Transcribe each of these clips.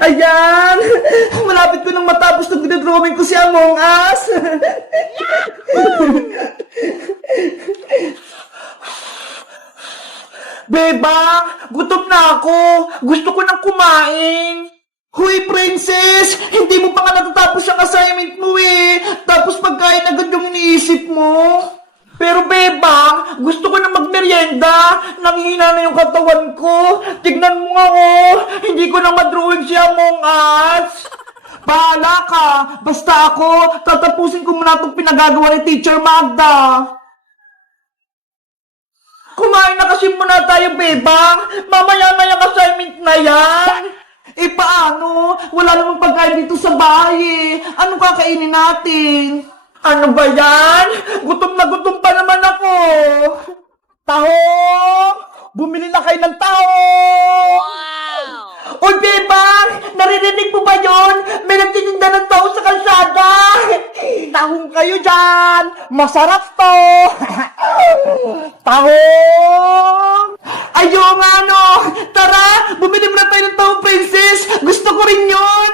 Ayan! Malapit ko nang matapos na pinadrawing ko si Among Us! Bebang! Gutom na ako! Gusto ko nang kumain! Huy, princess! Hindi mo pa nga natatapos ang assignment mo eh! Tapos pagkain agad yung iniisip mo! Pero bebang, gusto ko na magmerienda. Nanghina na yung katawan ko. Tignan mo nga oh, hindi ko na madrawing si Among Us. Bahala ka. Basta ako, tatapusin ko muna itong pinagagawa ni Teacher Magda. Kumain na kasi muna tayo, bebang. Mamaya na yung assignment na yan. Eh paano? Wala namang pagkain dito sa bahay eh. Anong kakainin natin? Ano ba yan? Gutom na gutom pa naman ako. Tahong! Bumili na kayo ng tahong! Wow! Oy, bebang! Naririnig mo ba yun? May nagtitinda ng tahong sa kalsada! Tahong kayo dyan! Masarap to! Tahong! Ayaw nga no! Tara! Bumili mo na tayo ng tahong, princess! Gusto ko rin yun!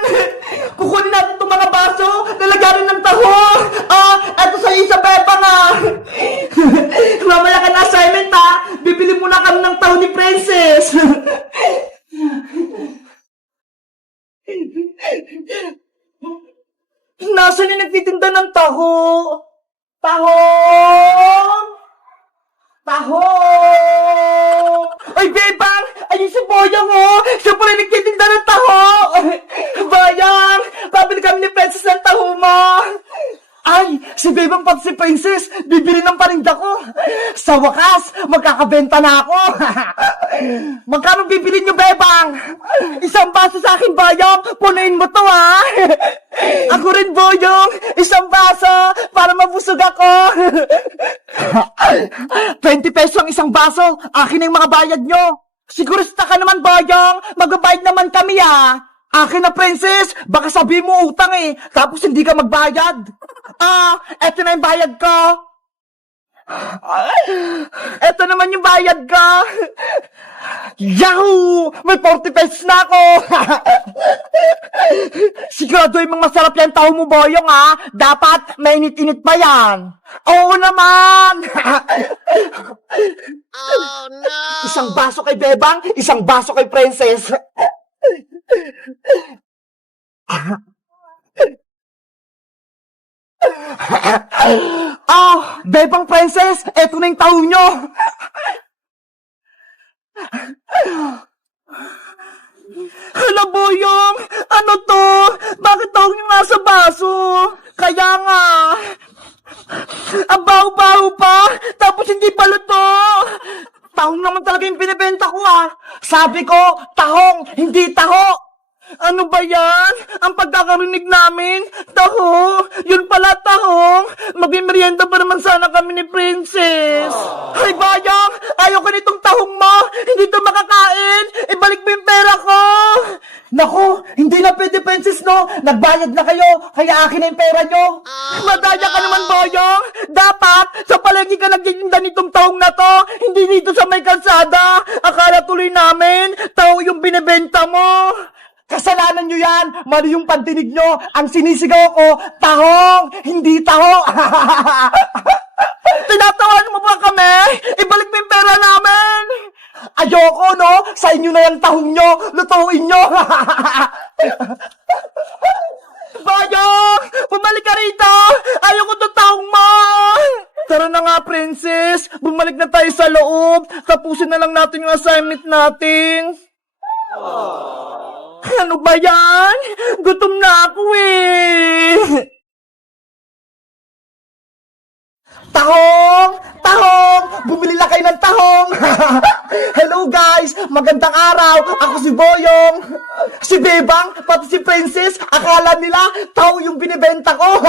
Kukunin natin itong mga baso, lalagarin ng tahong! Eto sa isa, bebang ah! Mamaya ka na assignment ha! Bibili muna kami ng tahong ni princess! Nasaan yung nagtitinda ng taho? Tahong! Tahong! Ay, bebang! Ayun si Boyong, oh! Siya pala nagtitinda ng taho! Bayang! Pabili kami ni Princess ng taho mo! Ay! Si bebang pati si Princess! Bibili ng parinda ko! Sa wakas! Magkakabenta na ako! Magkano bibili niyo, bebang? Isang baso sa akin, Bayang! Punuin mo to, ha! Ako rin, Boyong! Isang baso! Para mabusog ako! 20 pesos ang isang baso! Akin ang mga bayad nyo! Sigurista ka naman, Boyong! Magbabayad naman kami, ha! Akin na, princess! Baka sabihin mo utang eh! Tapos hindi ka magbayad! Eto na yung bayad ko! Eto naman yung bayad ko! Yahoo! May 40 pesos na ako! Siguraduhin mong masarap yan taho mo, Boyong, ha? Dapat mainit-init pa yan! Oo naman! Oh no! Isang baso kay bebang, isang baso kay princess! Bebang princess, eto na yung taho nyo. Hala, Boyong, ano to? Bakit taho nyo nasa baso? Kaya nga, ang baho-baho pa, tapos hindi pa luto. Tahong naman talaga yung binibenta ko ah. Sabi ko, tahong, hindi taho. Ano ba yan? Ang pagkakarinig namin? Taho? Yun pala tahong? Magmimerienda pa naman sana kami ni Princess. Ay, Bayang! Ayaw ko nitong tahong mo! Hindi to makakain! Ibalik mo yung pera ko! Naku! Hindi na pwede, Princess, no? Nagbayad na kayo, kaya akin na yung pera nyo. Madaya ka naman, Bayang! Dapat, sa palengke ka nagtitinda nitong tahong na to, hindi dito sa may kalsada. Akala tuloy namin, taho yung binibenta mo. Kasalanan nyo yan! Mali yung pantinig nyo! Ang sinisigaw ko, tahong! Hindi taho! Tinatawan mo ba kami? Ibalik mo yung pera namin! Ayoko, no? Sa inyo na yung tahong nyo! Lutuin nyo! Bayong! Bumalik ka rito! Ayoko itong tahong mo! Tara na nga, princess! Bumalik na tayo sa loob! Tapusin na lang natin yung assignment natin! Ano ba yan? Gutom na ako eh! Tahong! Tahong! Bumili na kayo ng tahong! Hello guys! Magandang araw! Ako si Boyong! Si Bebang, pati si Princess, akala nila taho yung binibenta ko!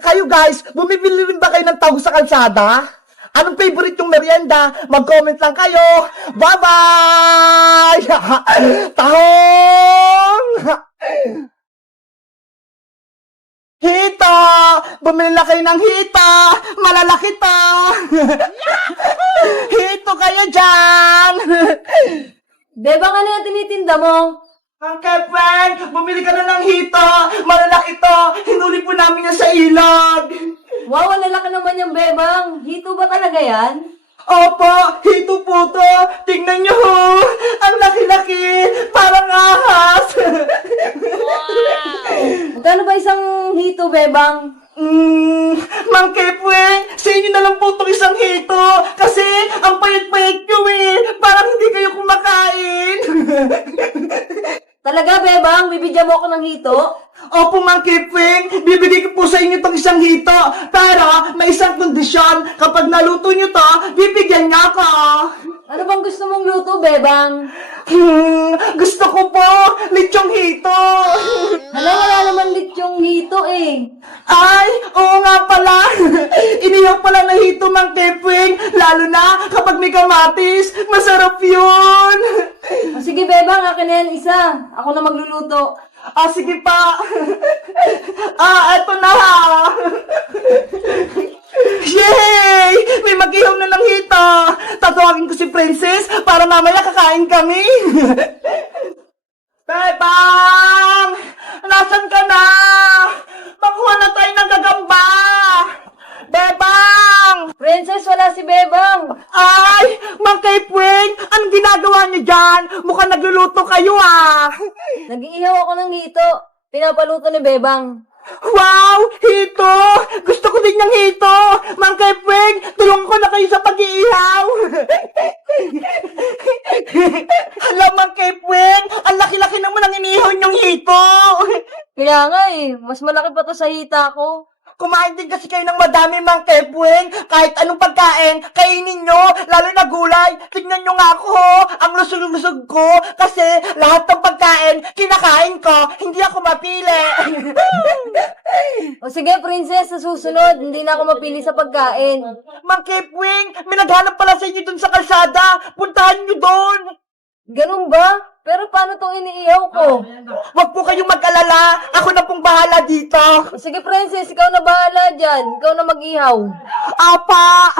Kayo guys, bumibili rin ba kayo ng taho sa kalsada? Anong favorite yung merienda? Mag-comment lang kayo! Bye-bye! Tahong! Hita! Bumili na kayo ng hita! Malalaki to! Hito kayo dyan! Bebang, ano yung tinitinda mo? Ang Kepeng, bumili ka na ng hito. Malalaki to. Hinuli po namin yan sa ilog. Wow, ang lalaki naman yung bebang. Hito ba talaga yan? Opo, hito po to. Tingnan nyo ho. Ang laki-laki. Parang ahas. Magkano ba isang hito, bebang? Mang Kepeng, sa inyo na lang po itong isang hito. Kasi ang payat-payat nyo eh. Parang hindi kayo kumakain. Talaga, bebang? Bibigyan mo ako ng hito? Opo, Mang Kepeng, bibigay ko po sa inyo itong isang hito. Pero may isang kondisyon. Kapag naluto nyo to, bibigyan niya ako. Ano bang gusto mong luto, bebang? Gusto ko po, lechong hito. Hala, wala naman yung hito eh. Ay, oo nga pala. Inihaw pala na hito, Mang Kepeng. Lalo na kapag may kamatis. Masarap yun. O, sige, bebang, akin na yan isa. Ako na magluluto. Sige pa. Eto na ha. Yay! May mag-ihaw na ng hito. Tatawagin ko si Princess para mamaya kakain kami. Bebang! Nasaan ka na? Makuha na tayo ng gagamba. Bebang! Princess, wala si bebang. Ay! Mang Kepeng! Anong ginagawa niyo dyan? Mukhang nagluluto kayo ah! Nag-iihaw ako ng hito. Pinapaluto ni bebang. Wow! Hito! Gusto ko din ng hito! Mang Kepeng, tulungan ko na kayo sa pag-iihaw! Hala, Mang Kepeng! Ang laki-laki naman ang inihaw niyong hito! Kaya nga eh, mas malaki pa to sa hita ko. Kumain din kasi kayo ng madami, Mang Kepeng. Kahit anong pagkain, kainin nyo. Lalo na gulay. Tignan nyo nga ako, ho. Ang lusog-lusog ko. Kasi lahat ng pagkain, kinakain ko. Hindi ako mapili. O sige, princess, sa susunod, hindi na ako mapili sa pagkain. Mang Kepeng, may naghanap pala sa inyo dun sa kalsada. Puntahan nyo dun. Ganun ba? Pero paano tong iniihaw ko? Huwag po kayong mag-alala. Ako na pong bahala dito. O sige, princess, ikaw na bahala dyan. Ikaw na mag-ihaw. Apa!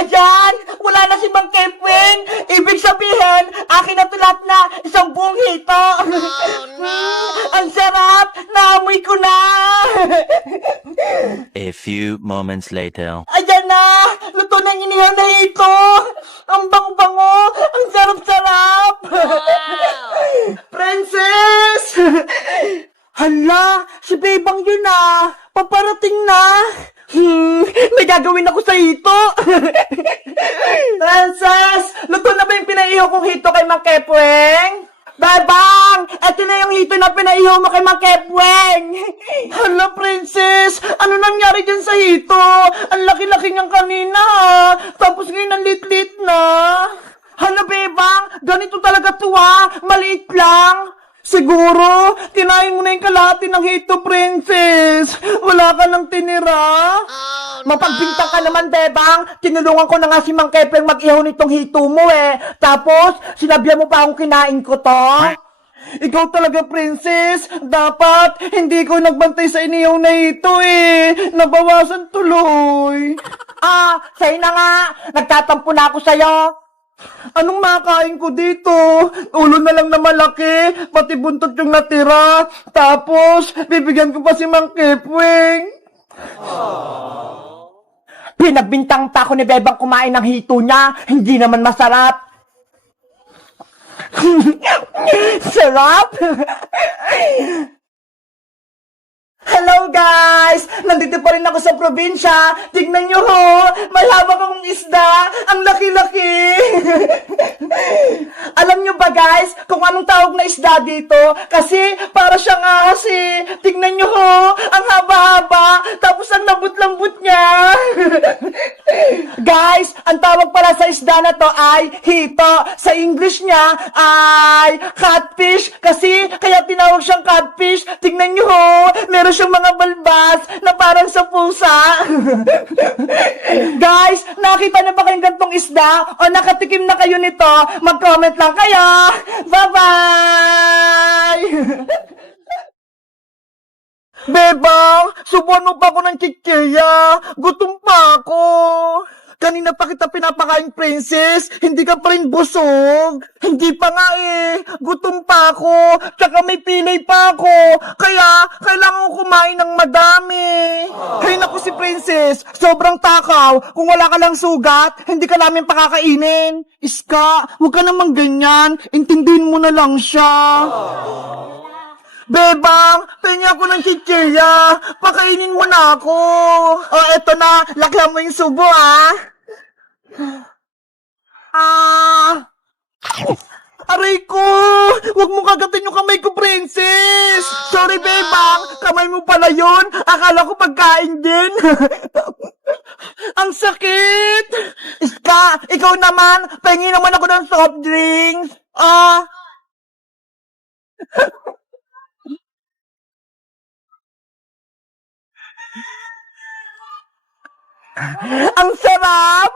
Ayan! Wala na si Mang Kepeng. Ibig sabihin, akin na to lahat na isang buong hito. Ang sarap! Naamoy ko na! A few moments later. Ayan na! Luto na yung inihaw na hito! Ang bango-bango! Ang sarap-sarap! Princess! Hala! Si Bebang yun ah! Paparating na! May gagawin ako sa hito! Princess! Luto na ba yung pinaihaw kong hito kay Mang Kepeng? Bebang! Eto na yung hito na pinaihaw mo kay Mang Kepeng! Hala, Princess! Ano nangyari dyan sa hito? Ang laki-laki niyang kanina ha! Tapos ngayon ang lit-lit na! Hala, Bebang! Ganito talaga to ha! Maliit lang! Siguro, kinain mo na yung kalahati ng hito, Princess. Wala ka nang tinira. Mapagbintang ka naman, Bebang. Tinulungan ko na nga si Mang Kepeng mag-ihaw nitong hito mo eh. Tapos, sinabihan mo pa akong kinain ko to. Ikaw talaga, Princess. Dapat, hindi ko nagbantay sa inihaw na hito eh. Nabawasan tuloy. Sa'yo na nga. Nagtatampo na ako sa'yo. Anong makain ko dito? Ulo na lang na malaki, pati buntot yung natira. Tapos, bibigyan ko pa si Mang Kepeng. Pinagbintang pa ako ni Bebang kumain ng hito niya. Hindi naman masarap. Sarap? Hello guys! Nandito pa rin ako sa probinsya. Tignan nyo ho! May hawak akong isda. Ang laki-laki. Alam nyo ba guys, kung anong tawag na isda dito? Kasi para siyang ahas eh. Tignan nyo ho! Ang haba-haba. Tapos ang lambot-lambot niya. Guys, ang tawag pala sa isda na to ay hito. Sa English niya ay catfish. Kasi kaya tinawag siyang catfish. Tignan nyo ho! Meron siyang mga balbas na parang sa pusa. Guys, nakita na ba kayong gantong isda? O nakatikim na kayo nito? Mag-comment lang kayo. Bye-bye! Bebang, subuan mo pa ako ng chichirya. Gutom pa ako. Kanina pa kita pinapakain, princess. Hindi ka pa rin busog. Hindi pa nga eh. Gutom pa ako. Tsaka may pilay pa ako. Kaya, kailangan ko kumain ng madami. Hay naku si princess. Sobrang takaw. Kung wala ka lang sugat, hindi ka namin pakakainin. Iska, huwag ka namang ganyan. Intindihin mo na lang siya. Bebang, pengi ako ng chichirya. Pakainin mo na ako. O, eto na. Lakihan mo yung subo, ah. Aray ko! Huwag mo kagatin yung kamay ko, princess! Sorry, Bebang. Kamay mo pala yun. Akala ko pagkain din. Ang sakit! Iska, ikaw naman. Pengi naman ako ng soft drinks. Ang sarap!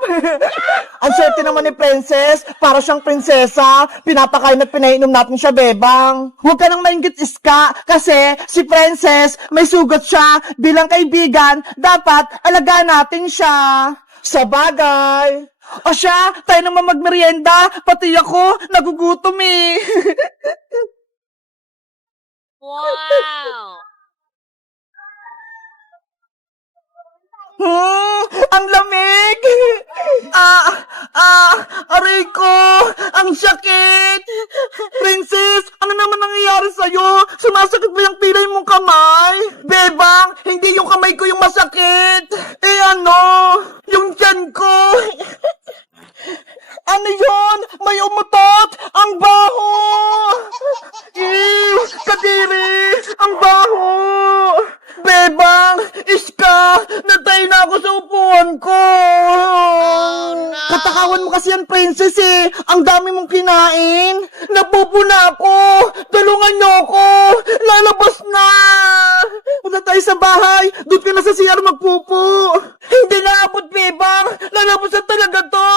Ang swerte naman ni Princess. Para siyang prinsesa. Pinapakain at pinainom natin siya, Bebang. Huwag ka nang mainggit, Iska. Kasi si Princess, may sugat siya. Bilang kaibigan, dapat alagaan natin siya. Sa bagay. O siya, tayo naman magmerienda. Pati ako, nagugutom eh. Wow! Ang lamig! Aray ko! Ang sakit! Princess, ano naman nangyayari sa'yo? Sumasakit ba yung pilay mong kamay? Bebang, hindi yung kamay ko yung masakit! Eh ano? Yung tiyan ko! Ano yun? May umutot! Ang baho! Ew! Kadiri! Ang baho! Bebang! Iska! Natay na ako sa upuan ko! Katakawan mo kasi yan, princess eh! Ang dami mong kinain! Napupo na ako! Tulungan niyo ako! Lalabas na! Punta tayo sa bahay! Doon ka na sa CR magpupo! Hindi na abot, Bebang! Lalabas na talaga to!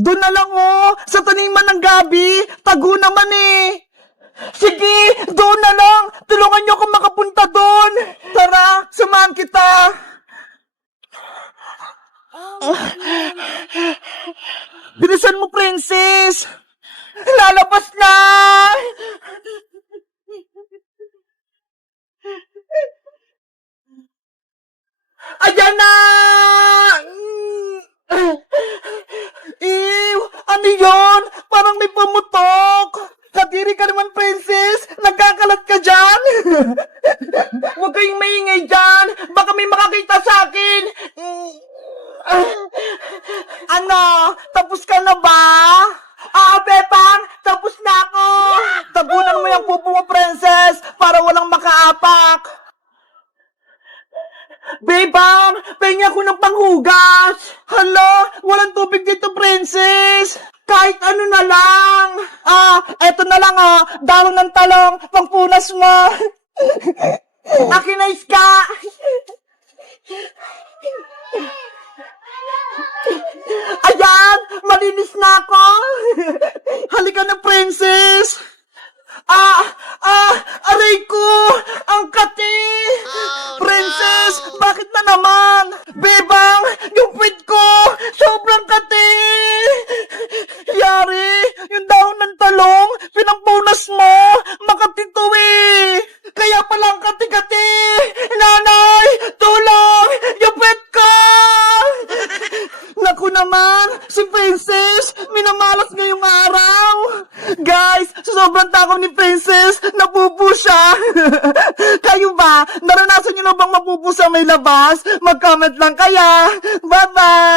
Doon na lang oh! Sa taniman ng gabi! Tago naman eh! Sige! Doon na lang! Tulungan niyo akong makapunta doon! Tara! Samahan kita! Bilisan mo, princess! Lalabas na! Ayan na! Ew! Ano yun? Parang may pumutok! Kadiri ka naman, princess! Nagkakalat ka dyan! Huwag kayong maingay dyan! Baka may makakita sa akin! Ano? Tapos ka na ba? Bebang! Tapos na ako! Tagunan mo yung pupo mo, princess! Para walang makaapak! Bebang! Pengi ako ng panghugas! Hala! Walang tubig dito, princess! Kahit ano na lang! Eto na lang Dahon ng talong! Pangpunas mo! Akin na, Iska! Ayan! Malinis na ako! Halika na, princess! Aray ko! Ang kati! Princess! Bakit na naman? Bebang! Yung puwit ko! Sobrang kati! Yari! Yung dahon ng talong! Pinampunas mo! Makati to eh! Kaya palang kati-kati! Nanay! Tulong! Yung puwit ko! Naku naman! Si Princess! Minamalas ngayong araw! Guys! Sobrang takaw ni Princess! Napupo siya! Kayo ba? Naranasan niyo na bang mapupo sa may labas? Mag-comment lang kaya! Bye-bye!